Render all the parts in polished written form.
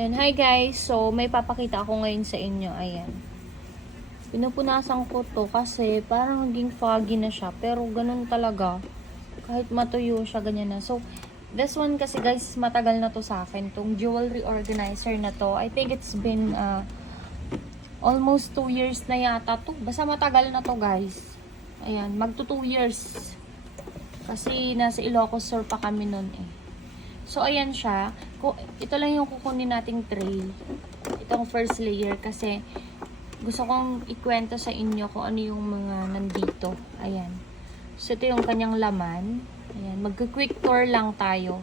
Ayan, hi guys. So, may papakita ako ngayon sa inyo. Ayan. Pinupunasan ko to kasi parang naging foggy na siya. Pero ganun talaga. Kahit matuyo siya, ganyan na. So, this one kasi guys, matagal na to sa akin. Tong jewelry organizer na to. I think it's been almost 2 years na yata to. Basta matagal na to guys. Ayan, magto 2 years. Kasi nasa Ilocos Sur pa kami nun eh. So, ayan siya. Ito lang yung kukunin nating tray. Itong first layer kasi gusto kong ikwento sa inyo kung ano yung mga nandito. Ayan. So, ito yung kanyang laman. Ayan. Magka-quick tour lang tayo.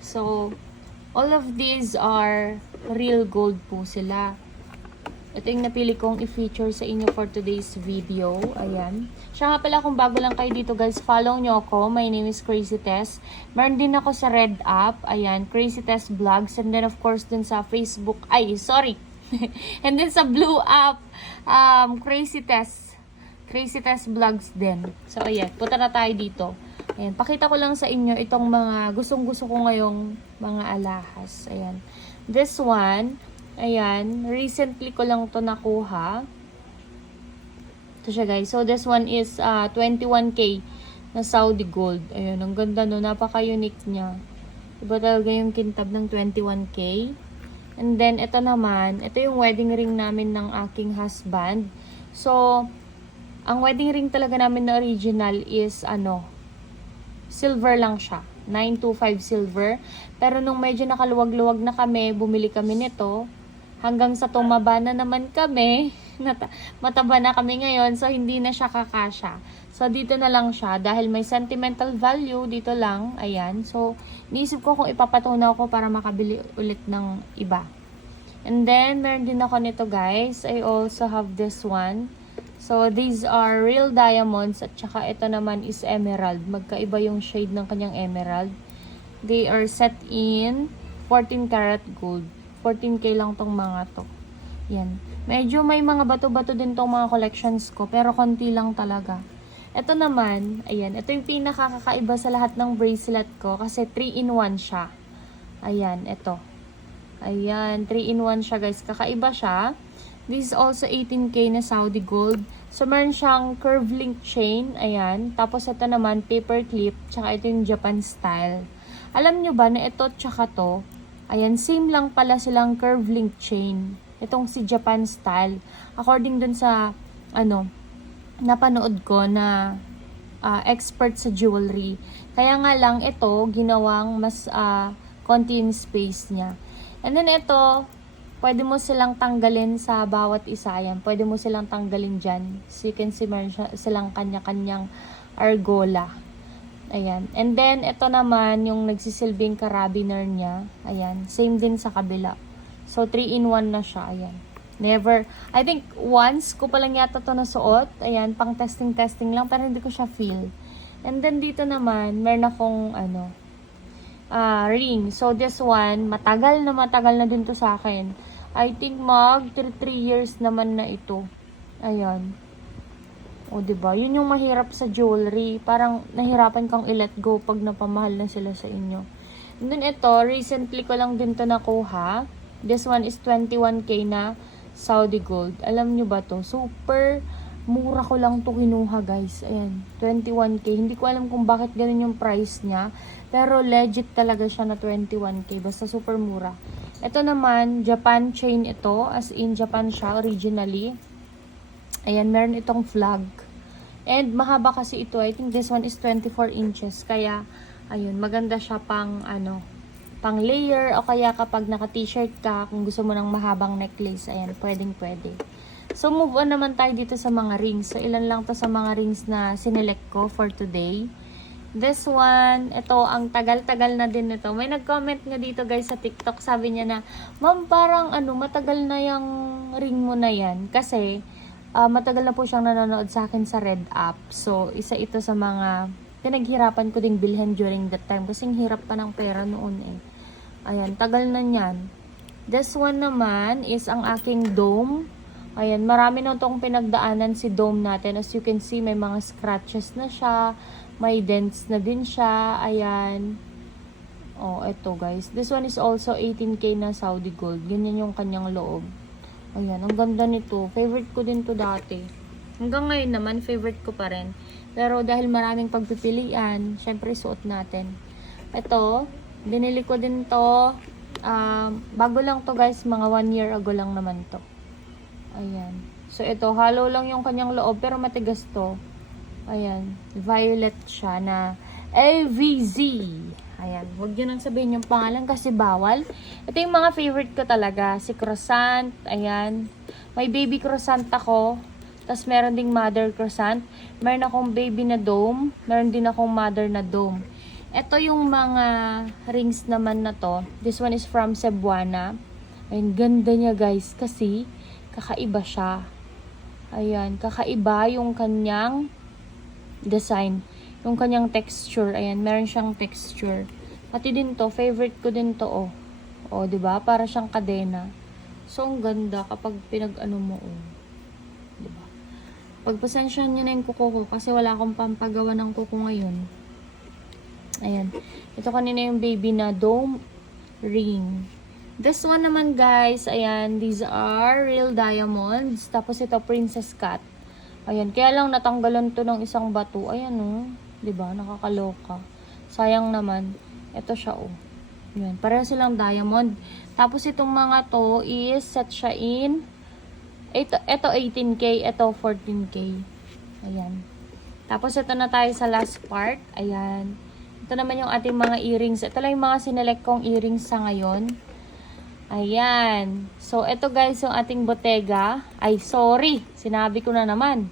So, all of these are real gold po sila. Ito yung napili kong i-feature sa inyo for today's video. Ayan. Siya nga pala, kung bago lang kayo dito guys, follow nyo ako. My name is Crazy Tess. Meron din ako sa Red App. Ayan, Crazy Tess Vlogs. And then of course dun sa Facebook. Ay, sorry. And then sa Blue App, Crazy Tess. Crazy Tess Vlogs din. So ayan, punta na tayo dito. Ayan, pakita ko lang sa inyo itong mga gustong-gusto ko ngayong mga alahas. Ayan. This one, ayan, recently ko lang to nakuha. Ito siya guys. So this one is 21K na Saudi gold. Ayan, ang ganda no. Napaka-unique niya. Iba talaga yung kintab ng 21K. And then ito naman, ito yung wedding ring namin ng aking husband. So, ang wedding ring talaga namin na original is silver lang siya. 925 silver. Pero nung medyo nakaluwag-luwag na kami, bumili kami nito. Hanggang sa tumaba na naman kami, mataba na kami ngayon, so hindi na siya kakasya. So dito na lang siya, dahil may sentimental value, dito lang, ayan. So, niisip ko kung ipapatunaw ko para makabili ulit ng iba. And then, meron din ako nito guys. I also have this one. So, these are real diamonds, at saka ito naman is emerald. Magkaiba yung shade ng kanyang emerald. They are set in 14 karat gold. 14K lang tong mga to. Yan. Medyo may mga bato-bato din tong mga collections ko, pero konti lang talaga. Ito naman, ayan, ito yung pinakakaiba sa lahat ng bracelet ko kasi 3-in-1 siya. Ayan, ito. Ayan, 3-in-1 siya guys. Kakaiba siya. This is also 18K na Saudi gold. So, meron siyang curve link chain. Ayan. Tapos, ito naman, paper clip. Tsaka ito yung Japan style. Alam nyo ba na ito tsaka to, ayan, same lang pala silang curve link chain. Itong si Japan style. According dun sa, napanood ko na expert sa jewelry. Kaya nga lang ito, ginawang mas konti yung space niya. And then ito, pwede mo silang tanggalin sa bawat isa. Yan. Pwede mo silang tanggalin dyan. So you can see meron silang kanya-kanyang argola. Ayan. And then, ito naman, yung nagsisilbing carabiner niya. Ayan. Same din sa kabila. So, 3-in-1 na siya. Ayan. Never, I think, once ko pa lang yata ito nasuot. Ayan, pang testing-testing lang. Pero hindi ko siya feel. And then, dito naman, meron akong, ring. So, this one, matagal na din to sa akin. I think, 3 years naman na ito. Ayan. O, diba? Yun yung mahirap sa jewelry. Parang nahirapan kang i-let go pag napamahal na sila sa inyo. And then ito, recently ko lang din to nakuha. This one is 21K na Saudi gold. Alam nyo ba to? Super mura ko lang to kinuha guys. Ayan, 21K. Hindi ko alam kung bakit ganun yung price niya. Pero legit talaga siya na 21K. Basta super mura. Ito naman, Japan chain ito. As in, Japan siya originally. Ayan, meron itong flag. And mahaba kasi ito. I think this one is 24 inches. Kaya, ayun, maganda siya pang, pang layer. O kaya kapag naka-t-shirt ka, kung gusto mo ng mahabang necklace, ayan, pwedeng-pwede. So, move on naman tayo dito sa mga rings. So, ilan lang to sa mga rings na sinelect ko for today. This one, ito, ang tagal-tagal na din nito. May nag-comment nga dito guys sa TikTok. Sabi niya na, ma'am, parang matagal na yung ring mo na yan. Kasi, matagal na po siyang nanonood sa akin sa Red App. So, isa ito sa mga pinaghirapan ko ding bilhin during that time. Kasi hirap pa ng pera noon eh. Ayan, tagal na yan. This one naman is ang aking dome. Ayan, marami na itong pinagdaanan si dome natin. As you can see, may mga scratches na siya. May dents na din siya. Ayan. Oh, eto guys. This one is also 18K na Saudi gold. Ganyan yung kanyang loob. Ayan, ang ganda nito. Favorite ko din to dati. Hanggang ngayon naman, favorite ko pa rin. Pero dahil maraming pagpipilian, syempre suot natin. Ito, binili ko din to. Bago lang to guys, mga 1 year ago lang naman to. Ayan. So ito, hollow lang yung kanyang loob, pero matigas to. Ayan, violet siya na AVZ. Ayan, huwag nyo nang sabihin yung pangalan kasi bawal. Ito yung mga favorite ko talaga. Si croissant, ayan. May baby croissant ako. Tapos meron ding mother croissant. Meron akong baby na dome. Meron din akong mother na dome. Ito yung mga rings naman na to. This one is from Cebuana. Ayan, ganda niya guys. Kasi kakaiba siya. Ayan, kakaiba yung kanyang design. Yung kanyang texture, ayan, meron siyang texture. Pati din to, favorite ko din to, oh. Oh, 'di ba? Para siyang kadena. So, ang ganda kapag pinag-ano mo, oh. 'Di ba? Pagpasensyahan niyo na yung kuko ko kasi wala akong pampagawa ng kuko ngayon. Ayan. Ito kanina yung baby na dome ring. This one naman, guys, ayan, these are real diamonds. Tapos ito, princess cut. Ayan, kaya lang natanggalan to ng isang bato. Ayan, oh. 'Di ba? Nakakaloka. Sayang naman. Ito siya, oh. Ayan, pareho silang diamond. Tapos itong mga to is set siya in ito 18K, ito 14K. Ayan. Tapos ito na tayo sa last part. Ayan. Ito naman yung ating mga earrings. Ito lang yung mga sinelect kong earrings sa ngayon. Ayan. So, ito guys yung ating Bottega. Ay, sorry. Sinabi ko na naman.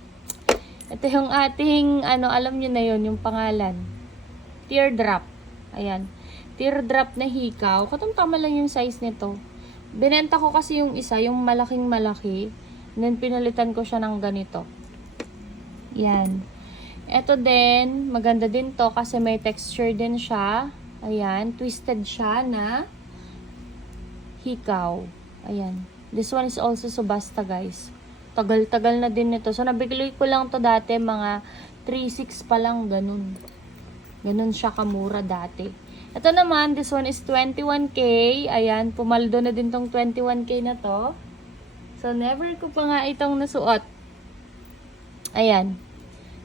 Ito yung ating, alam nyo na yun, yung pangalan. Teardrop. Ayan. Teardrop na hikaw. Katang-tama lang yung size nito. Binenta ko kasi yung isa, yung malaking malaki. And then, pinalitan ko siya ng ganito. Ayan. Ito din, maganda din to kasi may texture din siya. Ayan. Twisted siya na hikaw. Ayan. This one is also subasta, guys. Tagal-tagal na din nito. So, nabigay ko lang to dati, mga 3.6 pa lang, ganun. Ganun siya kamura dati. Ito naman, this one is 21K. Ayan, pumaldo na din tong 21K na to. So, never ko pa nga itong nasuot. Ayan.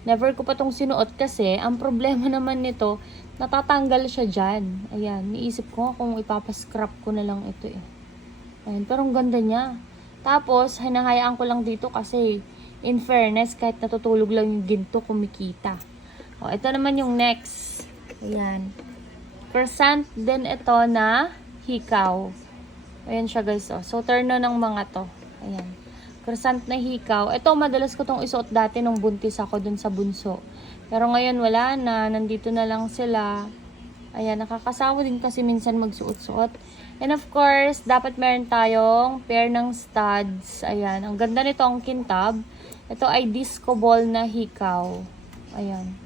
Never ko pa tong sinuot kasi, ang problema naman nito, natatanggal siya dyan. Ayan, niisip ko kung ipapascrap ko na lang ito eh. Ayan, pero ang ganda niya. Tapos, hinahayaan ko lang dito kasi, in fairness, kahit natutulog lang yung ginto, kumikita. O, ito naman yung next. Ayan. Percent din ito na hikaw. Ayan siya guys. Oh. So, turno ng mga to. Ayan. Percent na hikaw. Ito, madalas ko tong isuot dati nung buntis ako dun sa bunso. Pero ngayon, wala na. Nandito na lang sila. Ayan, nakakasawa din kasi minsan magsuot-suot. And of course, dapat meron tayong pair ng studs. Ayan, ang ganda nito ang kintab. Ito ay disco ball na hikaw. Ayan.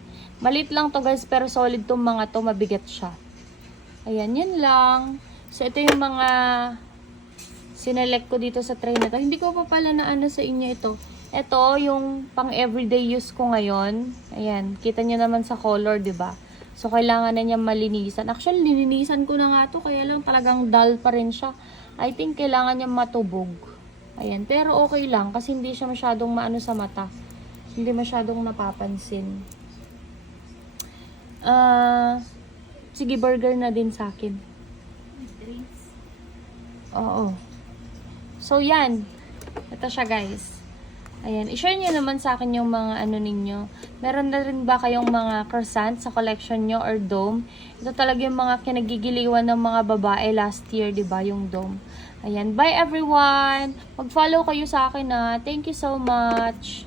Malit lang to guys, pero solid tong mga to, mabigat siya. Ayan, yan lang. So, ito yung mga sinelect ko dito sa tray na to. Hindi ko pa pala na sa inyo ito. Ito, yung pang everyday use ko ngayon. Ayan, kita nyo naman sa color, 'di ba? So, kailangan na niya malinisan. Actually, lininisan ko na nga to. Kaya lang talagang dull pa rin siya. I think kailangan niya matubog. Ayan. Pero okay lang. Kasi hindi siya masyadong maano sa mata. Hindi masyadong napapansin. Sige, burger na din sa akin. Oo. So, yan. Ito siya, guys. Ayan, i-share nyo naman sa akin yung mga ninyo. Meron na rin ba kayong mga croissant sa collection nyo or dome? Ito talaga yung mga kinagigiliwan ng mga babae last year, di ba, yung dome. Ayan, bye everyone! Mag-follow kayo sa akin na. Thank you so much!